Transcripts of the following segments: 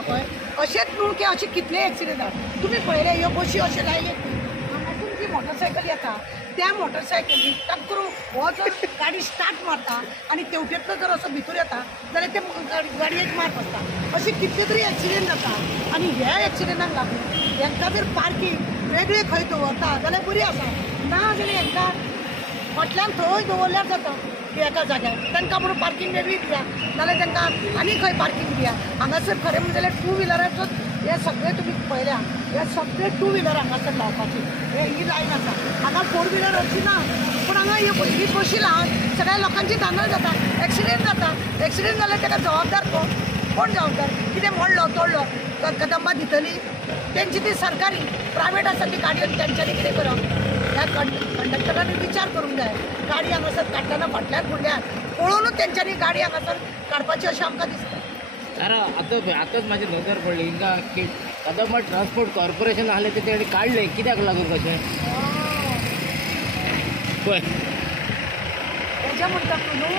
जाता पळय अशेंच न्हू की अशे कितले एक्सिडेंट जाता तुमी पळयले ह्यो बशी अशे लायले हांगासून जी मोटरसायकल येता त्या मोटरसायकलीक टक करून हो जर गाडी स्टार्ट मारता आनी तेवटेंतलो जर असो भितर येता जाल्यार ते गाडयेक मार बसता अशे कितले तरी एक्सिडेंट जाता आनी ह्या एक्सिडेंटाक लागून हांकां जर पार्किंग वेगळे खंय दवरता जाल्यार बरी आसा ना जाल्यार हांकां फाटल्यान थंय दवरल्यार जाता की एका जाग्यार तांकां म्हणून पार्किंग वेगळी दिया नाल्यार तांकां आनी खंय पार्किंग दिया हांगासर खरें म्हणजे जाल्यार टू व्हिलराचो हे सगळे तुमी पळयल्या हे सगळे टू व्हिलर हांगासर लावपाची ही लायन आसा हांगा फोर व्हिलर हरची ना पूण हांगा ही बशी लावन सगळ्या लोकांची धांदळ जाता एक्सिडेंट जाल्यार ताका जबाबदार कोण जबाबदार कितें मोडलो तोडलो कदंबा दितली तेंची ती सरकारी प्रायवेट आसा ती गाडयो तेंच्यांनी कितें करप ह्या कंडक्टरांनी विचार करूंक जाय गाडी हांगासर काडटना फाटल्यान फुडल्यान पळोवनूच तेंच्यांनी गाडी हांगासर काडपाची अशें आमकां दिसता आतांच म्हाजी नजर पडली हिंगा की कदंबा ट्रान्सपोर्ट कॉर्पोरेशन आसलें ते तेणी काडलें कित्याक लागून कशें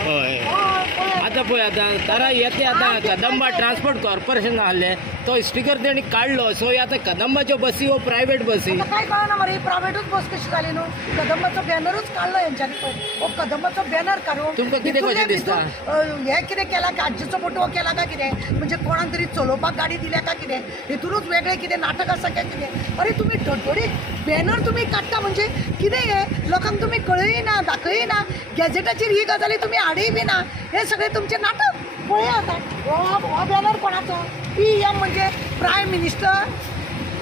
पळय आतां पळय आतां तारा येते आतां कदंबा ट्रान्सपोर्ट कॉर्पोरेशन आसलें तो स्टिकर तेणी काडलो सो आतां कदंबाच्यो बसी हो प्रायवेट बसी काय कळना मरे प्रायवेटूच बस कशी जाली न्हू कदंबाचो बॅनरूच काडलो हेंच्यांनी पळय हो कदंबाचो बॅनर काडून तुमकां कितें कशें दिसता हे कितें केलां की आज्जेचो फोटो केला काय कितें म्हणजे कोणाक तरी चलोवपाक गाडी दिल्या काय कितें हितूनच वेगळें कितें नाटक आसा काय कितें अरे तुमी धडधडीत बॅनर तुमी काडटा म्हणजे कितें हे लोकांक तुमी कळय ना दाखय ना गॅजेटाचेर ही गजाली तुमी हाडय बी ना हे सगळें तुमचें नाटक पळया आतां हो बॅनर कोणाचो PM म्हणजे प्रायम मिनिस्टर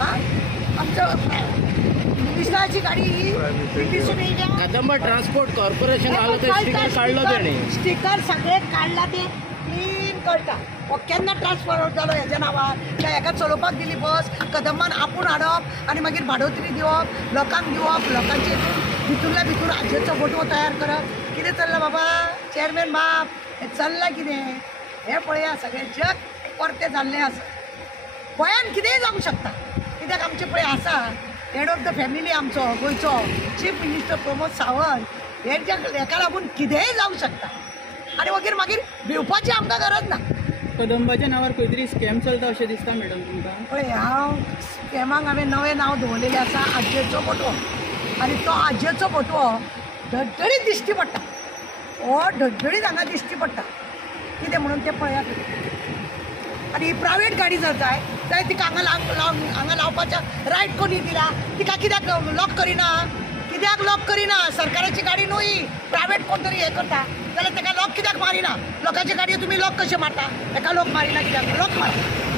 आमच्या मिनिस्टराची गाडी ही कदंबा ट्रान्सपोर्ट कॉर्पोरेशन आलं ते स्टिकर काढलं तेणी स्टिकर सगळे काढला ते क्लीन कळटा हो केन्ना ट्रान्सफर जालो हेज्या नांवार काय हेका चलोवपाक दिली बस कदंबान आपूण हाडप आनी मागीर भाडोत्री दिवप लोकांक दिवप लोकांचे भितूरल्या भितूर आज्जेचो फोटो तयार करप कितें चल्लां बाबा चेअरमॅन बाब हें चल्लां कितें हें पळया सगळें जग परतें जाल्लें आसा गोंयान कितेंय जावंक शकता कित्याक आमचें पळय आसा हेड ऑफ द फॅमिली आमचो गोंयचो चीफ मिनिस्टर प्रमोद सावंत हेका लागून कितेंय जावंक शकता आनी मागीर भिवपाची आमकां गरज ना कदंबाच्या नांवार खंय तरी स्कॅम चलता अशें दिसता मॅडम तुमकां पळय हांव स्कॅमाक हांवें नवें नांव दवरलेलें आसा आज्जेचो फोटो आनी तो आज्जेचो फोटो धडधडीत दिश्टी पडटा हो धडधडीत हांगा दिश्टी पडटा कितें म्हणून तें पळयात आनी ही प्रायवेट गाडी जर जाय जाल्यार तिका हांगा लावपाच्या रायट कोणी दिला तिका कित्याक लॉक करिना कित्याक लॉक करिना सरकाराची गाडी न्हू ही प्रायवेट कोण तरी हें करता जाल्यार ताका लॉक कित्याक मारिना लोकांची गाडयो तुमी लॉक कशें मारता ताका लॉक मारिना कित्याक लॉक मारा